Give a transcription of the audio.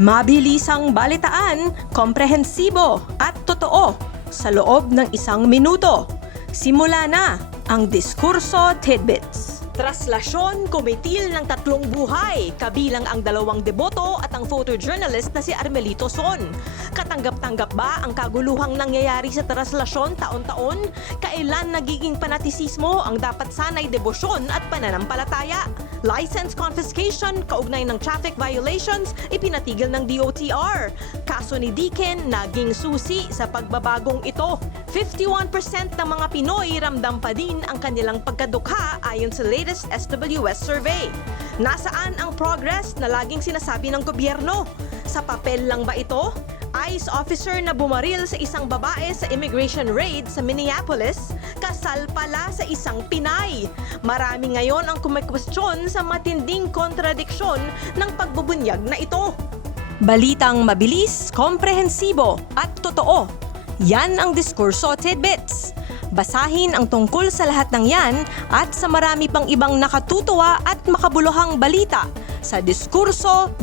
Mabilisang balitaan, komprehensibo at totoo sa loob ng 1 minuto. Simula na ang Diskurso Tidbits. Traslasyon kumitil ng 3 buhay, kabilang ang 2 deboto at ang photojournalist na si Armelito Son. Katanggap-tanggap ba ang kaguluhang nangyayari sa traslasyon taon-taon? Kailan nagiging panatisismo ang dapat sanay debosyon at pananampalataya? License confiscation kaugnay ng traffic violations ipinatigil ng DOTR. Kaso ni Diken naging susi sa pagbabagong ito. 51% ng mga Pinoy ramdam pa din ang kanilang pagkadukha ayon sa latest SWS survey. Nasaan ang progress na laging sinasabi ng gobyerno? Sa papel lang ba ito? ICE officer na bumaril sa isang babae sa immigration raid sa Minneapolis, kasal pala sa isang Pinay. Marami ngayon ang kumikwestiyon sa matinding kontradiksyon ng pagbubunyag na ito. Balitang mabilis, komprehensibo at totoo. Yan ang Diskurso Tidbits. Basahin ang tungkol sa lahat ng yan at sa marami pang ibang nakatutuwa at makabuluhang balita sa diskurso.ph.